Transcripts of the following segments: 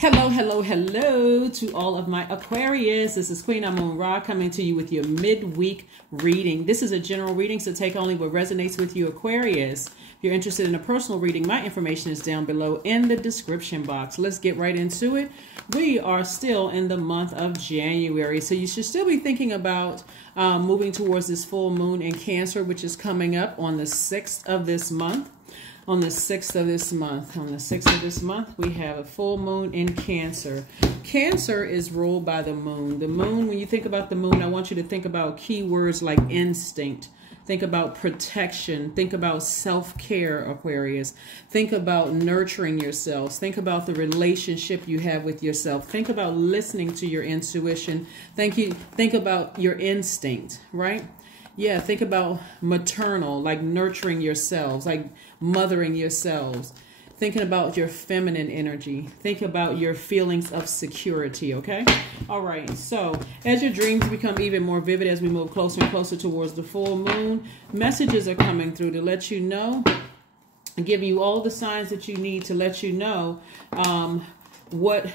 Hello, hello, hello to all of my Aquarius. This is Queen Amun Ra coming to you with your midweek reading. This is a general reading, so take only what resonates with you, Aquarius. If you're interested in a personal reading, my information is down below in the description box. Let's get right into it. We are still in the month of January, so you should still be thinking about moving towards this full moon in Cancer, which is coming up on the 6th of this month. On the 6th of this month, we have a full moon in Cancer. Cancer is ruled by the moon. The moon, when you think about the moon, I want you to think about keywords like instinct. Think about protection. Think about self-care, Aquarius. Think about nurturing yourselves. Think about the relationship you have with yourself. Think about listening to your intuition. Think about your instinct, right? Yeah, think about maternal, like nurturing yourselves, like mothering yourselves. Thinking about your feminine energy. Think about your feelings of security, okay? All right, so as your dreams become even more vivid as we move closer and closer towards the full moon, messages are coming through to let you know, and give you all the signs that you need to let you know what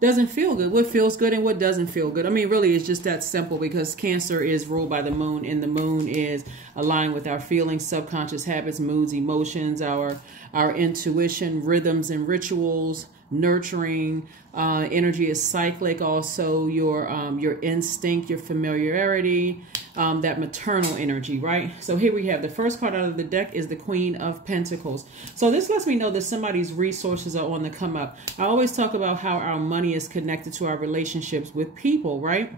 doesn't feel good, what feels good and what doesn't feel good. I mean, really, it's just that simple because Cancer is ruled by the moon, and the moon is aligned with our feelings, subconscious habits, moods, emotions, our intuition, rhythms and rituals, nurturing. Energy is cyclic. Also, your instinct, your familiarity, that maternal energy, right? So here we have the first card out of the deck is the Queen of Pentacles. So this lets me know that somebody's resources are on the come up. I always talk about how our money is connected to our relationships with people, right?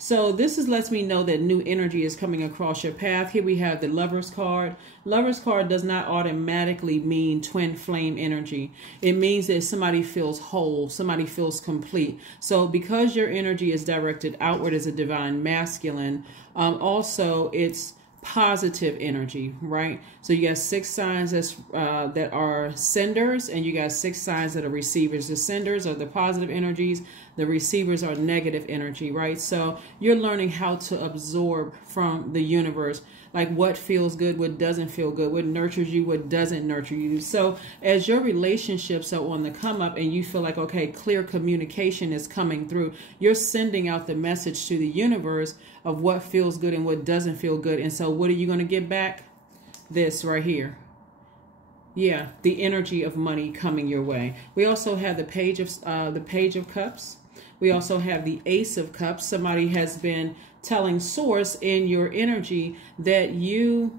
So this lets me know that new energy is coming across your path. Here we have the Lover's card. Lover's card does not automatically mean twin flame energy. It means that somebody feels whole, somebody feels complete. So because your energy is directed outward as a divine masculine, also it's positive energy, right? So you got 6 signs that are senders, and you got 6 signs that are receivers. The senders are the positive energies. The receivers are negative energy, right? So you're learning how to absorb from the universe, like what feels good, what doesn't feel good, what nurtures you, what doesn't nurture you. So as your relationships are on the come up and you feel like, okay, clear communication is coming through, you're sending out the message to the universe of what feels good and what doesn't feel good. And so what are you going to get back? This right here. Yeah, the energy of money coming your way. We also have the Page of Cups. We also have the Ace of Cups. Somebody has been telling Source in your energy that you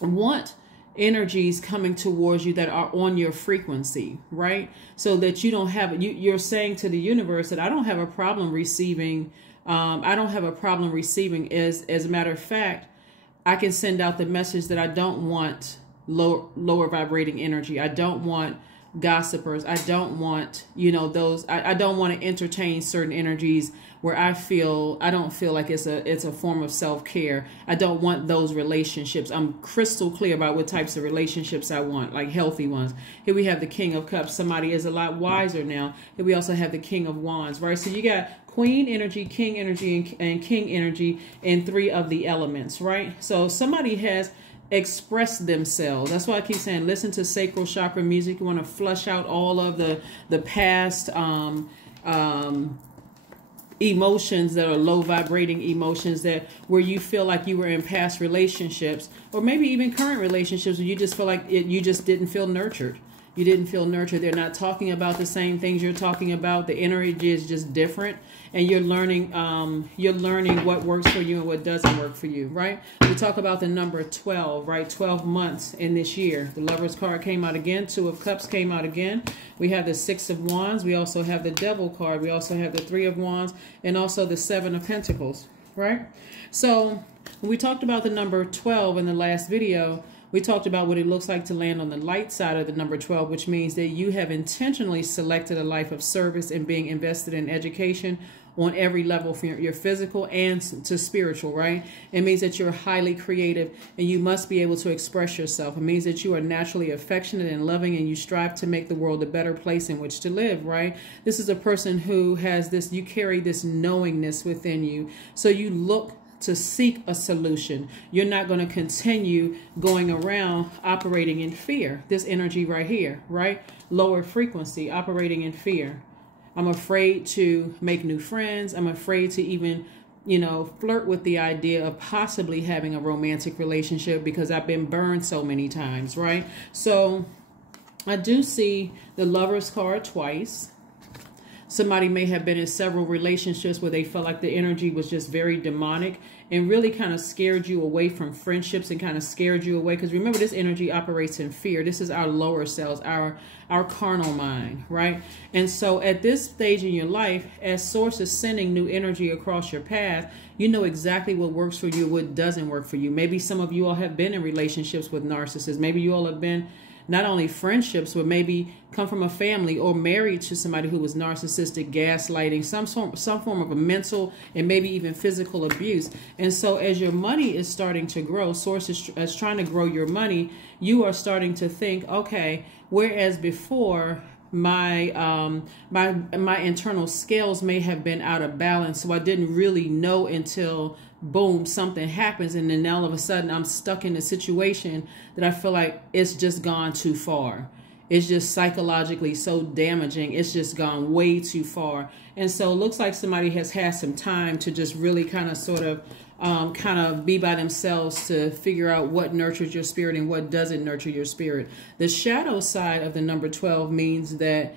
want energies coming towards you that are on your frequency, right? So that you don't have, you're saying to the universe that I don't have a problem receiving. I don't have a problem receiving. As a matter of fact, I can send out the message that I don't want lower vibrating energy. I don't want gossipers. I don't want, those, I don't want to entertain certain energies where I don't feel like it's a form of self-care. I don't want those relationships. I'm crystal clear about what types of relationships I want, like healthy ones. Here we have the King of Cups. Somebody is a lot wiser now. Here we also have the King of Wands, right? So you got Queen energy, King energy, and King energy in 3 of the elements, right? So somebody has expressed themselves. That's why I keep saying listen to sacral chakra music. You want to flush out all of the past emotions that are low vibrating emotions, that where you feel like you were in past relationships or maybe even current relationships where you just feel like you just didn't feel nurtured. You didn't feel nurtured. They're not talking about the same things you're talking about. The energy is just different, and you're learning what works for you and what doesn't work for you, right? We talk about the number 12, right? 12 months in this year. The Lover's card came out again. 2 of Cups came out again. We have the 6 of Wands. We also have the Devil card. We also have the 3 of Wands and also the 7 of Pentacles, right? So when we talked about the number 12 in the last video, we talked about what it looks like to land on the light side of the number 12, which means that you have intentionally selected a life of service and being invested in education on every level, from your physical and to spiritual, right? It means that you're highly creative and you must be able to express yourself. It means that you are naturally affectionate and loving and you strive to make the world a better place in which to live, right? This is a person who has this, you carry this knowingness within you. So you look to seek a solution. You're not going to continue going around operating in fear. This energy right here, right? Lower frequency, operating in fear. I'm afraid to make new friends. I'm afraid to even, you know, flirt with the idea of possibly having a romantic relationship because I've been burned so many times, right? So I do see the Lover's card twice. Somebody may have been in several relationships where they felt like the energy was just very demonic and really kind of scared you away from friendships and kind of scared you away. Because remember, this energy operates in fear. This is our lower selves, our carnal mind, right? And so at this stage in your life, as Source is sending new energy across your path, you know exactly what works for you, what doesn't work for you. Maybe some of you all have been in relationships with narcissists. Maybe you all have been not only friendships, but maybe come from a family or married to somebody who was narcissistic, gaslighting, some form of a mental and maybe even physical abuse. And so as your money is starting to grow, Source is trying to grow your money, you are starting to think, okay, whereas before my internal scales may have been out of balance, so I didn't really know until boom, something happens, and then all of a sudden I'm stuck in a situation that I feel like it's just gone too far. It's just psychologically so damaging. It's just gone way too far. And so it looks like somebody has had some time to just really kind of sort of be by themselves to figure out what nurtures your spirit and what doesn't nurture your spirit. The shadow side of the number 12 means that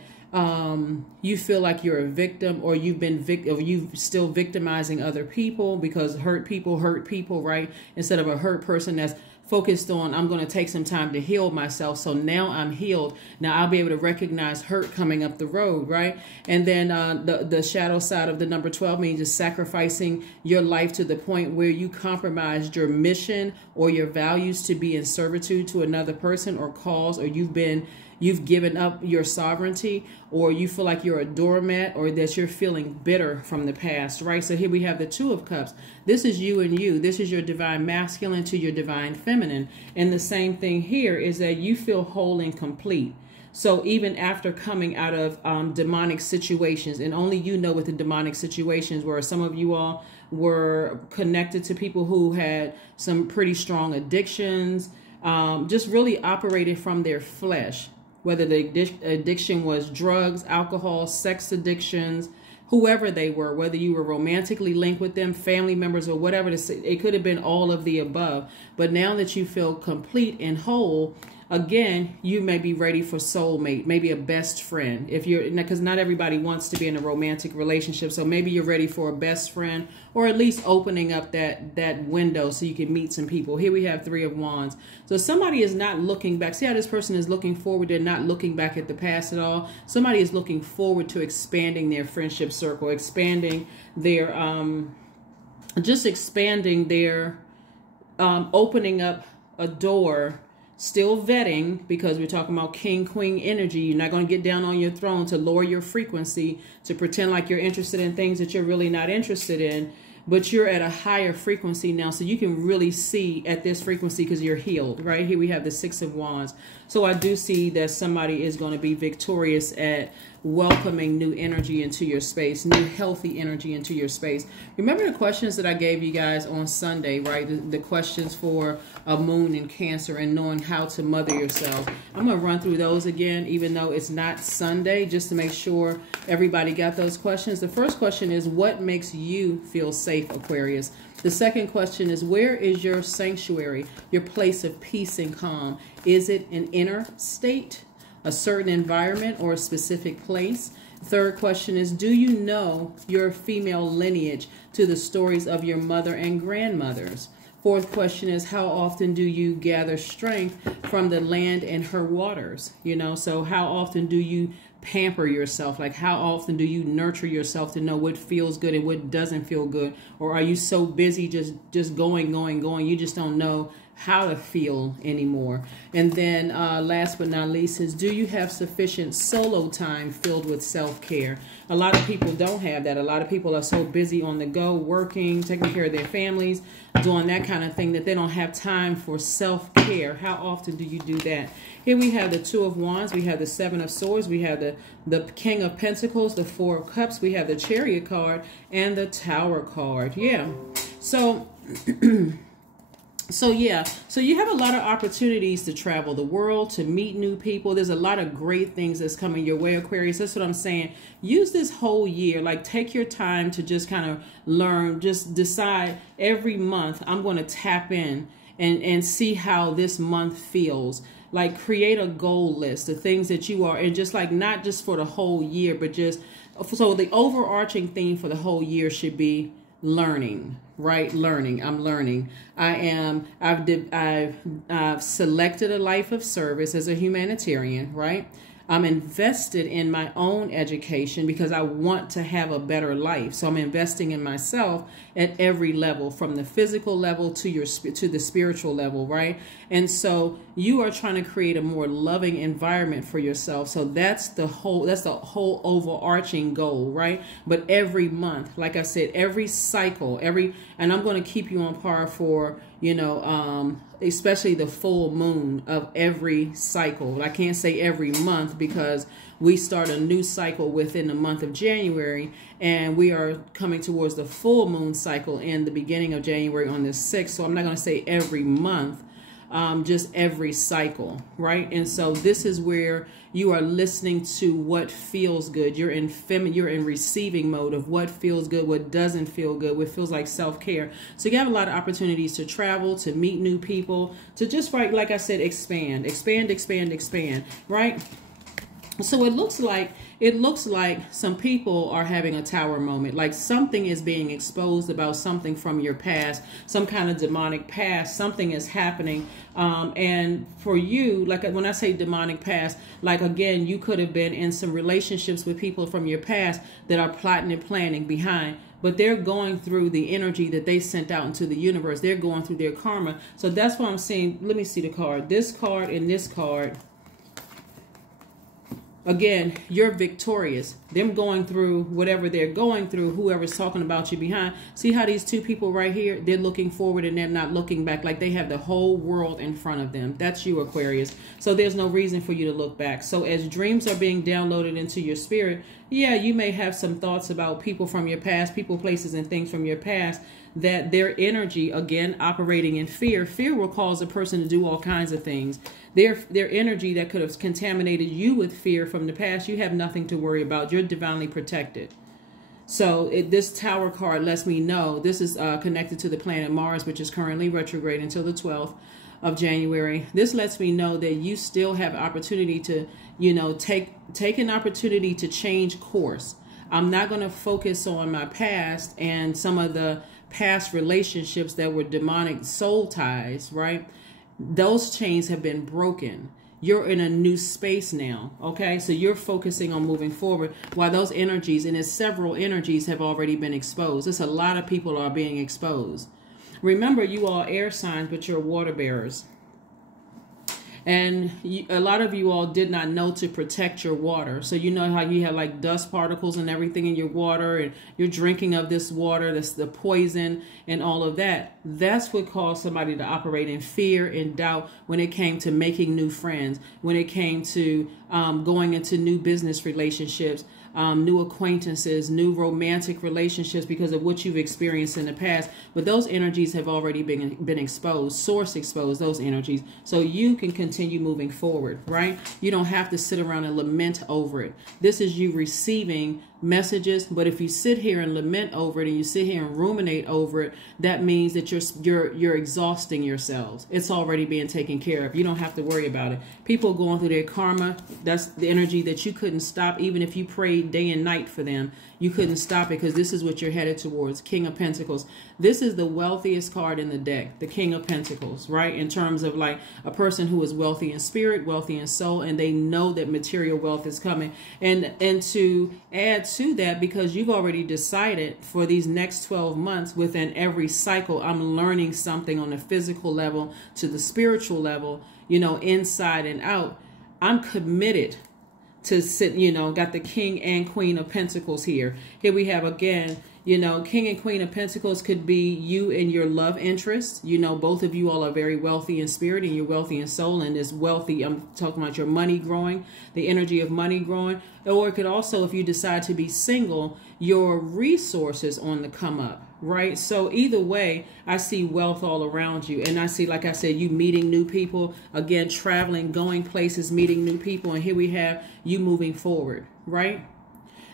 you feel like you're a victim, or you've still victimizing other people because hurt people, right? Instead of a hurt person that's focused on, I'm going to take some time to heal myself. So now I'm healed. Now I'll be able to recognize hurt coming up the road, right? And then the shadow side of the number 12 means just sacrificing your life to the point where you compromised your mission or your values to be in servitude to another person or cause, or you've given up your sovereignty, or you feel like you're a doormat, or that you're feeling bitter from the past, right? So here we have the Two of Cups. This is you and you. This is your divine masculine to your divine feminine. And the same thing here is that you feel whole and complete. So even after coming out of demonic situations, and only you know what the demonic situations were, some of you all were connected to people who had some pretty strong addictions, just really operated from their flesh. Whether the addiction was drugs, alcohol, sex addictions, whoever they were, whether you were romantically linked with them, family members, or whatever, it could have been all of the above. But now that you feel complete and whole, again, you may be ready for soulmate, maybe a best friend. Because not everybody wants to be in a romantic relationship. So maybe you're ready for a best friend, or at least opening up that window so you can meet some people. Here we have Three of Wands. So somebody is not looking back. See how this person is looking forward? They're not looking back at the past at all. Somebody is looking forward to expanding their friendship circle, expanding their, opening up a door. Still vetting, because we're talking about king, queen energy. You're not going to get down on your throne to lower your frequency, to pretend like you're interested in things that you're really not interested in. But you're at a higher frequency now, so you can really see at this frequency because you're healed, right? Here we have the Six of Wands. So I do see that somebody is going to be victorious at welcoming new energy into your space, new healthy energy into your space. Remember the questions that I gave you guys on Sunday, right? The questions for a moon in Cancer and knowing how to mother yourself. I'm going to run through those again, even though it's not Sunday, just to make sure everybody got those questions. The first question is, what makes you feel safe, Aquarius? The second question is, where is your sanctuary, your place of peace and calm? Is it an inner state, a certain environment, or a specific place? Third question is, do you know your female lineage to the stories of your mother and grandmothers? Fourth question is, how often do you gather strength from the land and her waters? So how often do you pamper yourself? Like, how often do you nurture yourself to know what feels good and what doesn't feel good? Or are you so busy just going, you just don't know how to feel anymore? And then last but not least is, do you have sufficient solo time filled with self-care? A lot of people don't have that. A lot of people are so busy on the go, working, taking care of their families, doing that kind of thing, that they don't have time for self-care. How often do you do that? Here we have the Two of Wands, we have the Seven of Swords, we have the King of Pentacles, the Four of Cups, we have the Chariot card, and the Tower card. Yeah. So So yeah, so you have a lot of opportunities to travel the world, to meet new people. There's a lot of great things that's coming your way, Aquarius. That's what I'm saying. Use this whole year, like take your time to just kind of learn, just decide every month I'm going to tap in and see how this month feels. Like create a goal list of things that you are, and just like not just for the whole year, but just, so the overarching theme for the whole year should be learning, right? Learning. I'm learning. I've selected a life of service as a humanitarian, right? I'm invested in my own education because I want to have a better life. So I'm investing in myself at every level, from the physical level to the spiritual level, right? And so you are trying to create a more loving environment for yourself. So that's the whole overarching goal, right? But every month, like I said, every cycle, and I'm going to keep you on par for, especially the full moon of every cycle. I can't say every month because we start a new cycle within the month of January, and we are coming towards the full moon cycle in the beginning of January on the 6th. So I'm not going to say every month, just every cycle, right? And so this is where you are listening to what feels good. You're in receiving mode of what feels good, what doesn't feel good, what feels like self-care. So you have a lot of opportunities to travel, to meet new people, to just, right, like I said, expand, right? So it looks like some people are having a tower moment, like something is being exposed about something from your past, some kind of demonic past, something is happening. And for you, like when I say demonic past, like again, you could have been in some relationships with people from your past that are plotting and planning behind, but they're going through the energy that they sent out into the universe. They're going through their karma. So that's why I'm saying, let me see the card, this card and this card. Again, you're victorious. Them going through whatever they're going through, whoever's talking about you behind. See how these two people right here, they're looking forward and they're not looking back, like they have the whole world in front of them. That's you, Aquarius. So there's no reason for you to look back. So as dreams are being downloaded into your spirit, yeah, you may have some thoughts about people from your past, people, places, and things from your past, that their energy, again, operating in fear. Fear will cause a person to do all kinds of things. Their energy that could have contaminated you with fear from the past, you have nothing to worry about. You're divinely protected. So this Tower card lets me know this is connected to the planet Mars, which is currently retrograde until the 12th of January. This lets me know that you still have opportunity to, take an opportunity to change course. I'm not going to focus on my past and some of the past relationships that were demonic soul ties, right? Those chains have been broken. You're in a new space now, okay? So you're focusing on moving forward while those energies, and there's several energies, have already been exposed. There's a lot of people are being exposed. Remember, you all air signs, but you're water bearers. And a lot of you all did not know to protect your water. So you know how you have like dust particles and everything in your water, and you're drinking of this water, that's the poison and all of that. That's what caused somebody to operate in fear and doubt when it came to making new friends, when it came to going into new business relationships, new acquaintances, new romantic relationships, because of what you've experienced in the past. But those energies have already been exposed, source exposed, those energies. So you can continue moving forward, right? You don't have to sit around and lament over it. This is you receiving messages. But if you sit here and lament over it and you sit here and ruminate over it, that means that you're exhausting yourselves. It's already being taken care of. You don't have to worry about it. People going through their karma, that's the energy that you couldn't stop. Even if you prayed day and night for them, you couldn't stop it, because this is what you're headed towards. King of Pentacles. This is the wealthiest card in the deck, the King of Pentacles, right? In terms of like a person who is wealthy in spirit, wealthy in soul, and they know that material wealth is coming. And to add to that, because you've already decided for these next 12 months, within every cycle, I'm learning something on the physical level to the spiritual level, inside and out. I'm committed to sit, got the King and Queen of Pentacles here. Here we have, again, You know, King and Queen of Pentacles could be you and your love interest. You know, both of you all are very wealthy in spirit and you're wealthy in soul, and is wealthy. I'm talking about your money growing, the energy of money growing. Or it could also, if you decide to be single, your resources on the come up, right? So either way, I see wealth all around you. And I see, like I said, you meeting new people, again, traveling, going places, meeting new people. And here we have you moving forward, right?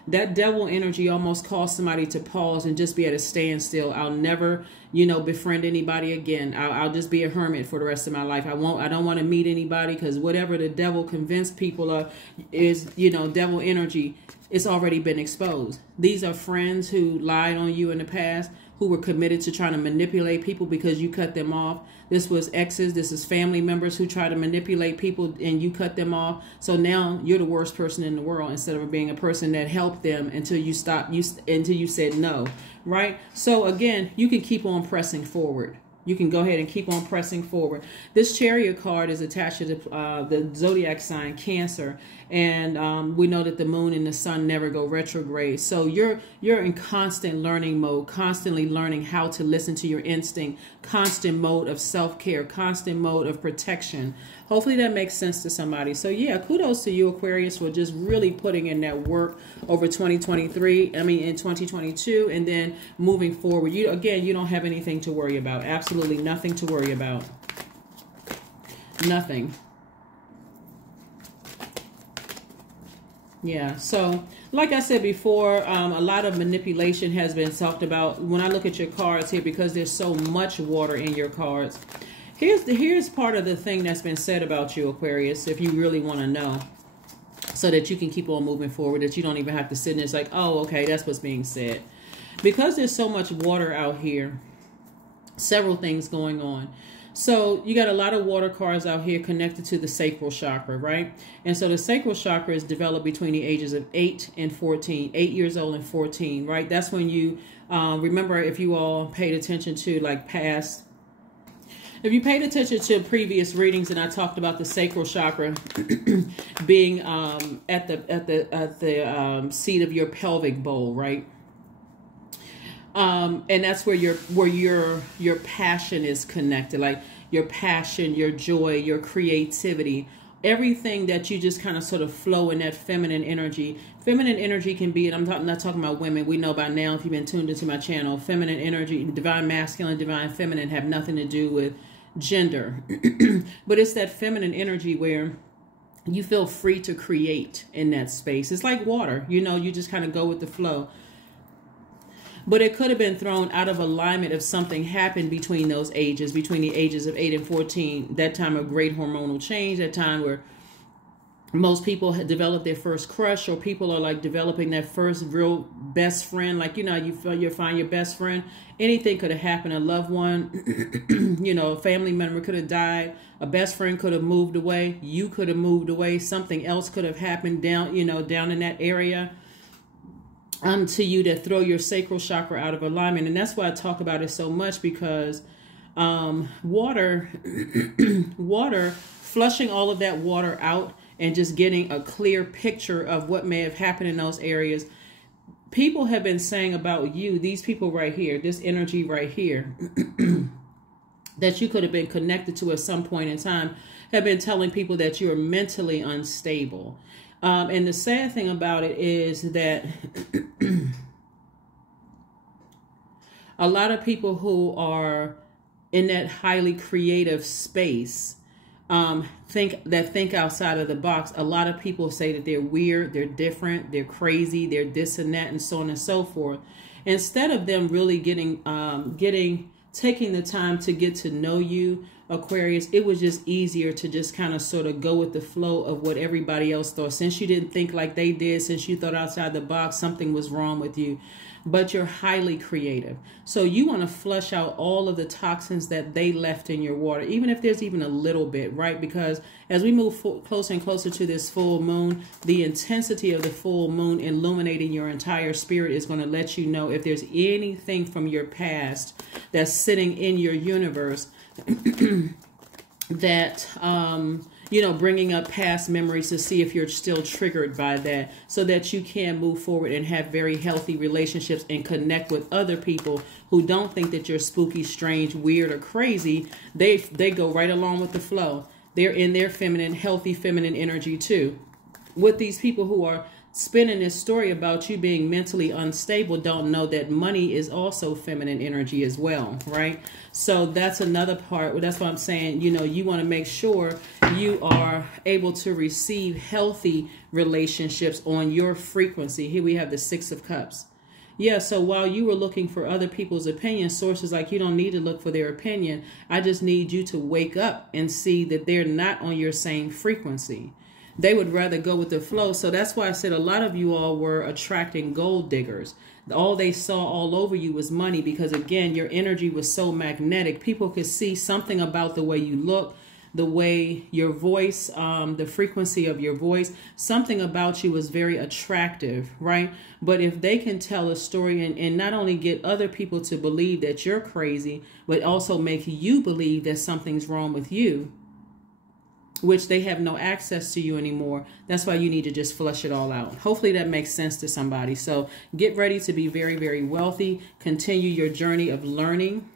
That devil energy almost caused somebody to pause and just be at a standstill. I'll never, you know, befriend anybody again. I'll just be a hermit for the rest of my life. I don't want to meet anybody, because whatever the devil convinced people of is, you know, devil energy. It's already been exposed. These are friends who lied on you in the past, who were committed to trying to manipulate people because you cut them off. This was exes. This is family members who try to manipulate people and you cut them off. So now you're the worst person in the world, instead of being a person that helped them until you stopped, until you said no, right? So again, you can keep on pressing forward. You can go ahead and keep on pressing forward. This Chariot card is attached to the Zodiac sign Cancer. And we know that the moon and the sun never go retrograde. So you're in constant learning mode, constantly learning how to listen to your instinct, constant mode of self-care, constant mode of protection. Hopefully that makes sense to somebody. So yeah, kudos to you, Aquarius, for just really putting in that work over 2023. I mean, in 2022, and then moving forward. You don't have anything to worry about. Absolutely nothing to worry about. Nothing. Yeah, so like I said before, a lot of manipulation has been talked about. When I look at your cards here, because there's so much water in your cards, here's part of the thing that's been said about you, Aquarius, if you really want to know, so that you can keep on moving forward, that you don't even have to sit and it's like, oh, okay, that's what's being said. Because there's so much water out here, several things going on. So you got a lot of water cards out here connected to the sacral chakra, right? And so the sacral chakra is developed between the ages of 8 and 14, 8 years old and 14, right? That's when you, remember, if you all paid attention to like past, if you paid attention to previous readings, and I talked about the sacral chakra being at the seat of your pelvic bowl, right? And that's where your passion is connected, like your passion, your joy, your creativity, everything that you just kind of sort of flow in that feminine energy. Feminine energy can be, and I'm not talking about women. We know by now, if you've been tuned into my channel, feminine energy, divine masculine, divine feminine have nothing to do with gender. But it's that feminine energy where you feel free to create in that space. It's like water, you know, you just kind of go with the flow. But it could have been thrown out of alignment if something happened between those ages, between the ages of 8 and 14, that time of great hormonal change, that time where most people had developed their first crush, or people are like developing their first real best friend. Like, you know, you find your best friend. Anything could have happened. A loved one, you know, a family member could have died. A best friend could have moved away. You could have moved away. Something else could have happened down, you know, down in that area. To you to throw your sacral chakra out of alignment. And that's why I talk about it so much, because water, flushing all of that water out and just getting a clear picture of what may have happened in those areas. People have been saying about you, these people right here, this energy right here, that you could have been connected to at some point in time, have been telling people that you're mentally unstable. And the sad thing about it is that a lot of people who are in that highly creative space think outside of the box. A lot of people say that they're weird, they're different, they're crazy, they're this and that, and so on and so forth. Instead of them really taking the time to get to know you, Aquarius, it was just easier to just kind of sort of go with the flow of what everybody else thought. Since you didn't think like they did, since you thought outside the box, something was wrong with you. But you're highly creative. So you want to flush out all of the toxins that they left in your water, even if there's even a little bit, right? Because as we move closer and closer to this full moon, the intensity of the full moon illuminating your entire spirit is going to let you know if there's anything from your past that's sitting in your universe that you know, bringing up past memories to see if you're still triggered by that, so that you can move forward and have very healthy relationships and connect with other people who don't think that you're spooky, strange, weird, or crazy. They go right along with the flow. They're in their feminine, healthy feminine energy too. With these people who are spinning this story about you being mentally unstable, don't know that money is also feminine energy as well, right? So that's another part. That's what I'm saying. You know, you want to make sure you are able to receive healthy relationships on your frequency. Here we have the Six of Cups. Yeah, so while you were looking for other people's opinions, sources like, you don't need to look for their opinion. I just need you to wake up and see that they're not on your same frequency. They would rather go with the flow. So that's why I said a lot of you all were attracting gold diggers. All they saw all over you was money, because again, your energy was so magnetic. People could see something about the way you look, the way your voice, the frequency of your voice, something about you was very attractive, right? But if they can tell a story and not only get other people to believe that you're crazy, but also make you believe that something's wrong with you, which they have no access to you anymore. That's why you need to just flush it all out. Hopefully that makes sense to somebody. So get ready to be very, very wealthy. Continue your journey of learning.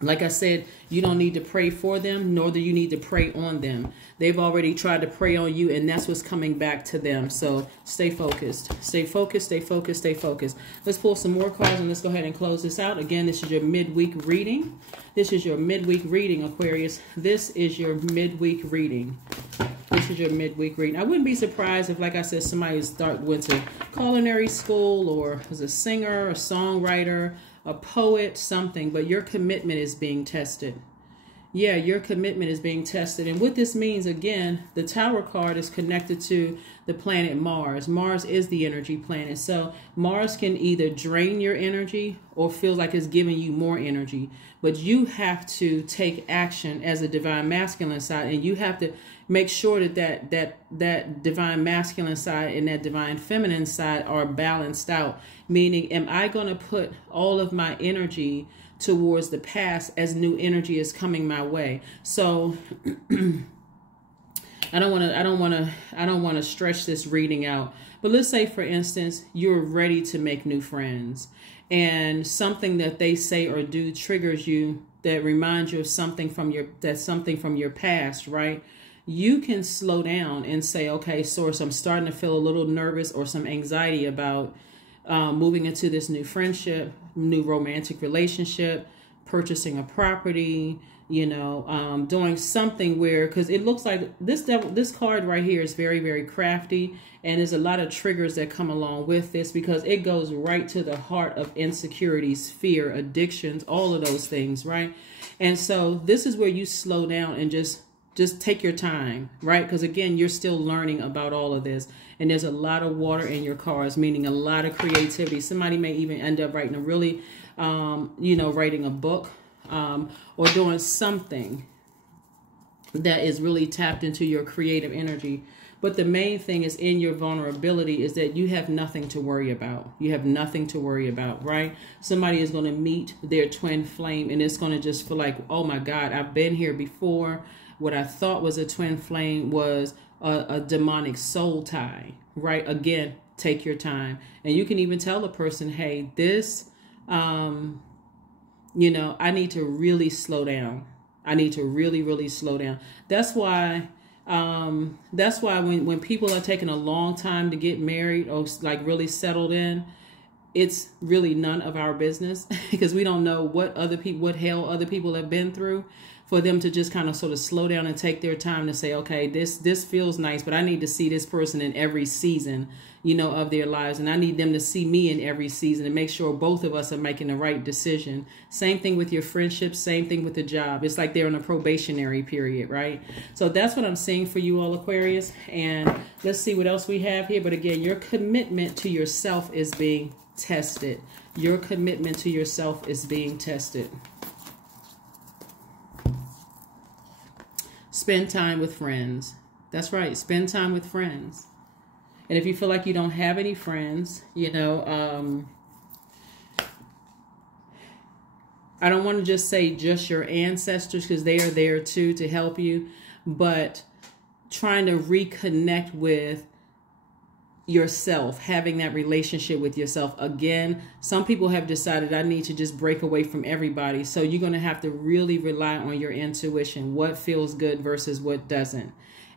Like I said, you don't need to pray for them, nor do you need to pray on them. They've already tried to prey on you, and that's what's coming back to them. So stay focused. Stay focused, stay focused, stay focused. Let's pull some more cards, and let's go ahead and close this out. Again, this is your midweek reading. This is your midweek reading, Aquarius. This is your midweek reading. This is your midweek reading. I wouldn't be surprised if, like I said, somebody went to culinary school or was a singer, a songwriter, a poet, something, but your commitment is being tested. Yeah, your commitment is being tested. And what this means, again, the Tower card is connected to the planet Mars. Mars is the energy planet. So Mars can either drain your energy or feel like it's giving you more energy. But you have to take action as a divine masculine side, and you have to make sure that divine masculine side and that divine feminine side are balanced out. Meaning, am I going to put all of my energy towards the past as new energy is coming my way? So I don't want to stretch this reading out. But let's say, for instance, you're ready to make new friends, and something that they say or do triggers you, that reminds you of something from your past, right? You can slow down and say, okay, source, I'm starting to feel a little nervous or some anxiety about moving into this new friendship, new romantic relationship, purchasing a property, you know, doing something where, because it looks like this card right here is very, very crafty, and there's a lot of triggers that come along with this, because it goes right to the heart of insecurities, fear, addictions, all of those things, right? And so this is where you slow down and just take your time, right? Because again, you're still learning about all of this. And there's a lot of water in your cards, meaning a lot of creativity. Somebody may even end up writing a really, writing a book or doing something that is really tapped into your creative energy. But the main thing is, in your vulnerability, is that you have nothing to worry about. You have nothing to worry about, right? Somebody is going to meet their twin flame, and it's going to just feel like, oh my God, I've been here before. What I thought was a twin flame was a demonic soul tie, right? Again, take your time. And you can even tell the person, hey, this, I need to really slow down. I need to really, really slow down. That's why when people are taking a long time to get married or like really settled in, it's really none of our business, because we don't know what hell other people have been through, for them to just kind of sort of slow down and take their time to say, okay, this feels nice, but I need to see this person in every season, of their lives. And I need them to see me in every season and make sure both of us are making the right decision. Same thing with your friendships, same thing with the job. It's like they're in a probationary period, right? So that's what I'm seeing for you all, Aquarius. And let's see what else we have here. But again, your commitment to yourself is being tested. Your commitment to yourself is being tested. Spend time with friends. That's right. Spend time with friends. And if you feel like you don't have any friends, I don't want to just say just your ancestors, because they are there too to help you. But trying to reconnect with yourself, having that relationship with yourself. Again, some people have decided I need to just break away from everybody. So you're going to have to really rely on your intuition, what feels good versus what doesn't.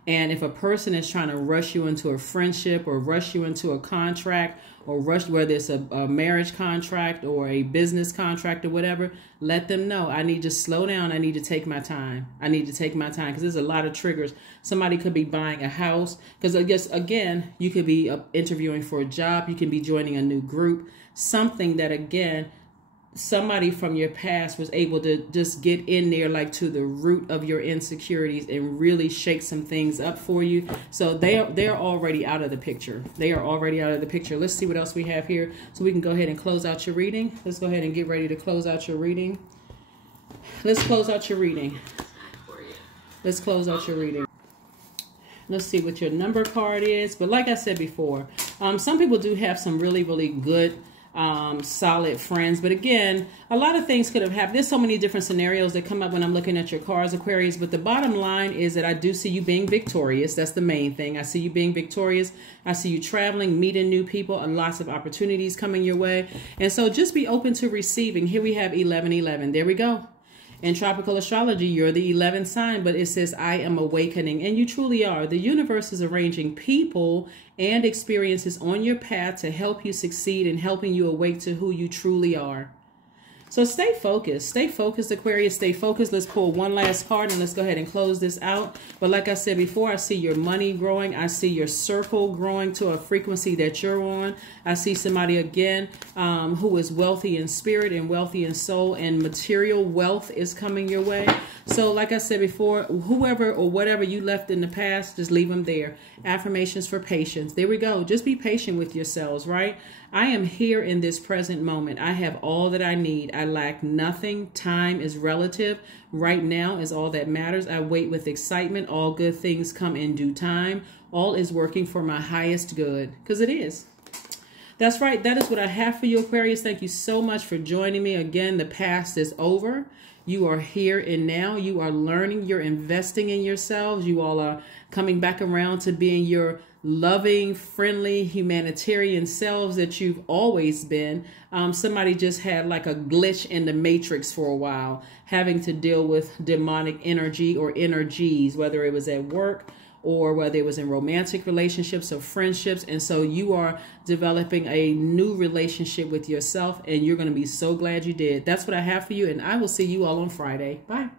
And if a person is trying to rush you into a friendship or rush you into a contract or rush, whether it's a marriage contract or a business contract or whatever, let them know, I need to slow down. I need to take my time. I need to take my time, because there's a lot of triggers. Somebody could be buying a house, because I guess, again, you could be interviewing for a job. You can be joining a new group, something that, again, somebody from your past was able to just get in there, like to the root of your insecurities, and really shake some things up for you. So they're already out of the picture. They are already out of the picture. Let's see what else we have here, so we can go ahead and close out your reading. Let's go ahead and get ready to close out your reading. Let's close out your reading. Let's close out your reading. Let's see what your number card is. But like I said before, some people do have some really, really good solid friends. But again, a lot of things could have happened. There's so many different scenarios that come up when I'm looking at your cards, Aquarius. But the bottom line is that I do see you being victorious. That's the main thing. I see you being victorious. I see you traveling, meeting new people, and lots of opportunities coming your way. And so just be open to receiving. Here we have 1111. There we go. In tropical astrology, you're the 11th sign, but it says, I am awakening. And you truly are. The universe is arranging people and experiences on your path to help you succeed and helping you awake to who you truly are. So stay focused. Stay focused, Aquarius. Stay focused. Let's pull one last card and let's go ahead and close this out. But like I said before, I see your money growing. I see your circle growing to a frequency that you're on. I see somebody, again, who is wealthy in spirit and wealthy in soul, and material wealth is coming your way. So like I said before, whoever or whatever you left in the past, just leave them there. Affirmations for patience. There we go. Just be patient with yourselves, right? I am here in this present moment. I have all that I need. I lack nothing. Time is relative. Right now is all that matters. I wait with excitement. All good things come in due time. All is working for my highest good, because it is. That's right. That is what I have for you, Aquarius. Thank you so much for joining me. Again, the past is over. You are here and now. You are learning. You're investing in yourselves. You all are coming back around to being your loving, friendly, humanitarian selves that you've always been. Somebody just had like a glitch in the matrix for a while, having to deal with demonic energy or energies, whether it was at work or whether it was in romantic relationships or friendships. And so you are developing a new relationship with yourself, and you're going to be so glad you did. That's what I have for you, and I will see you all on Friday. Bye.